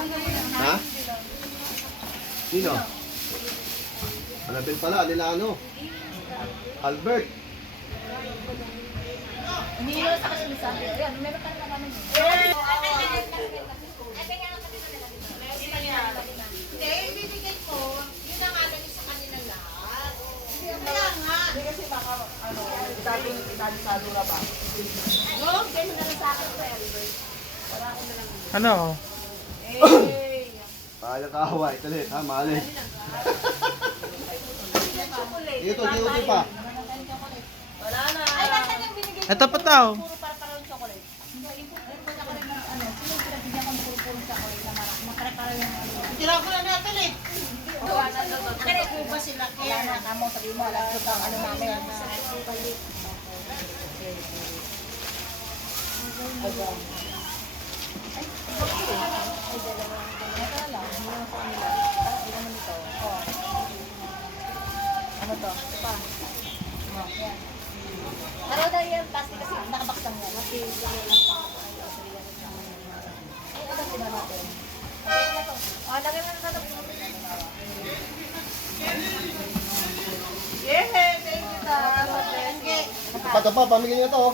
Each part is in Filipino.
Ha? Sino? Hanapin pala, Alilano. Albert. Nilo sa kasi sabi. Ayan, meron pa naman namin. Hindi, ibibigay ko. Yun ang alam niyo sa kanila lahat. Kaya nga. Hindi kasi baka, dating inalisado na ba? No, ganun na rin sa akin sa Albert. Para ako na lang. Ano? Kaya kahawa, ito ulit, ha, mali. Dito, dito pa. Wala na. Ay, nasan yung binigay ko? Ito pa tao. Puro para-parang chocolate. Ayun po na ko rin ng ano. Sino yung pinagbigyan ko ng puro-purong chocolate na makare-para yung ano. Tira ko na natin eh. Kaya po ba sila kaya na kamo sabi mo alam ko ang ano namin. Ano to? Ito pa. Ano, yan. Pero dahil yan, plastic kasi nakabaksan yan. Kasi ay, ito sila natin. Okay na to. O, lagyan na natin. Yeah, thank you ta. Ito pa, pamigyan niyo ito.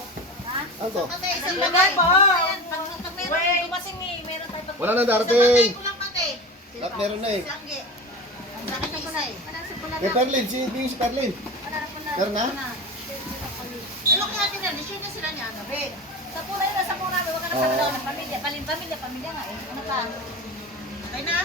Ha? Ano to? Patay isang bagay ba? Pag meron, dumating eh. Meron tayo pag... Wala na Patay darating. ko lang patay. Lahat meron na eh. Sangge. Bakit ako na eh? Wala na si Pula Kay Perlin, si Perlin. Wala na Pula. Meron na? Ano kaya natin na? Sure na sila niya. Gabi. Sa Pula yun, sa Pula. Huwag ka na sa ng pamilya. Pamilya nga eh. Ano pa? Okay na?